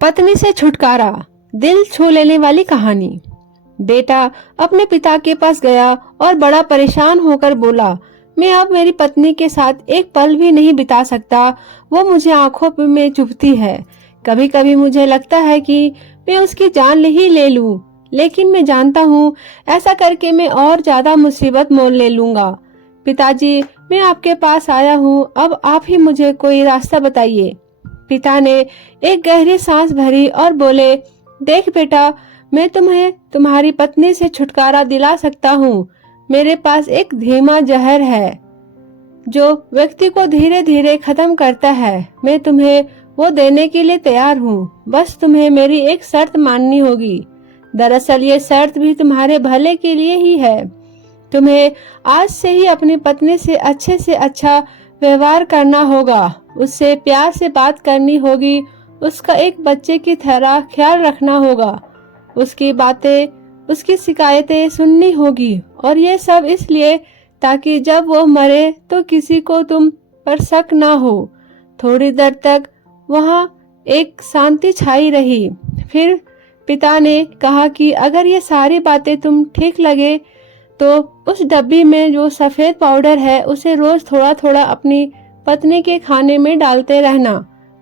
पत्नी से छुटकारा, दिल छू लेने वाली कहानी। बेटा अपने पिता के पास गया और बड़ा परेशान होकर बोला, मैं अब मेरी पत्नी के साथ एक पल भी नहीं बिता सकता। वो मुझे आंखों में चुभती है। कभी कभी मुझे लगता है कि मैं उसकी जान ही ले लूं, लेकिन मैं जानता हूँ ऐसा करके मैं और ज्यादा मुसीबत मोल ले लूंगा। पिताजी, मैं आपके पास आया हूँ, अब आप ही मुझे कोई रास्ता बताइए। पिता ने एक गहरी सांस भरी और बोले, देख बेटा, मैं तुम्हें तुम्हारी पत्नी से छुटकारा दिला सकता हूँ। मेरे पास एक धीमा जहर है जो व्यक्ति को धीरे धीरे खत्म करता है। मैं तुम्हें वो देने के लिए तैयार हूँ, बस तुम्हें मेरी एक शर्त माननी होगी। दरअसल ये शर्त भी तुम्हारे भले के लिए ही है। तुम्हें आज से ही अपनी पत्नी से अच्छा व्यवहार करना होगा, उससे प्यार से बात करनी होगी, उसका एक बच्चे की तरह ख्याल रखना होगा, उसकी बातें, उसकी शिकायतें सुननी होगी, और ये सब इसलिए ताकि जब वो मरे तो किसी को तुम पर शक ना हो। थोड़ी देर तक वहाँ एक शांति छाई रही। फिर पिता ने कहा कि अगर ये सारी बातें तुम ठीक लगे तो उस डब्बी में जो सफेद पाउडर है उसे रोज थोड़ा थोड़ा अपनी पत्नी के खाने में डालते रहना।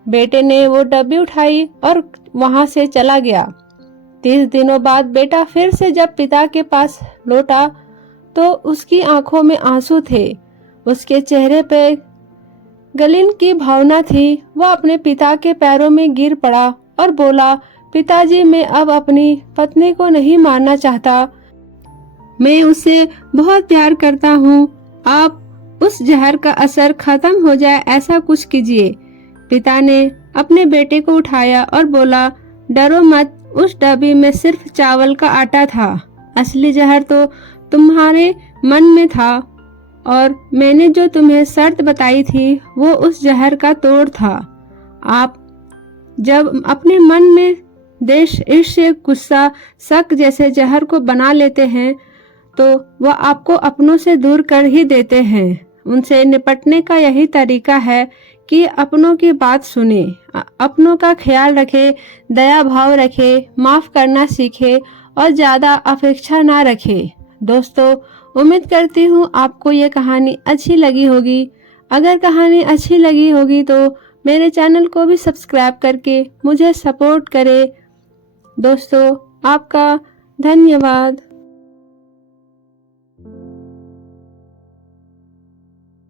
बेटे ने वो डब्बी उठाई और वहां से चला गया। 30 दिनों बाद बेटा फिर से जब पिता के पास लौटा तो उसकी आंखों में आंसू थे, उसके चेहरे पे गलीन की भावना थी। वह अपने पिता के पैरों में गिर पड़ा और बोला, पिताजी, मैं अब अपनी पत्नी को नहीं मारना चाहता, मैं उसे बहुत प्यार करता हूँ। आप उस जहर का असर खत्म हो जाए ऐसा कुछ कीजिए। पिता ने अपने बेटे को उठाया और बोला, डरो मत, उस डब्बी में सिर्फ चावल का आटा था। असली जहर तो तुम्हारे मन में था, और मैंने जो तुम्हें शर्त बताई थी वो उस जहर का तोड़ था। आप जब अपने मन में द्वेष, ईर्ष्या, गुस्सा, शक जैसे जहर को बना लेते हैं तो वह आपको अपनों से दूर कर ही देते हैं। उनसे निपटने का यही तरीका है कि अपनों की बात सुने, अपनों का ख्याल रखे, दया भाव रखे, माफ करना सीखे और ज्यादा अपेक्षा ना रखे। दोस्तों, उम्मीद करती हूँ आपको ये कहानी अच्छी लगी होगी। अगर कहानी अच्छी लगी होगी तो मेरे चैनल को भी सब्सक्राइब करके मुझे सपोर्ट करें। दोस्तों, आपका धन्यवाद।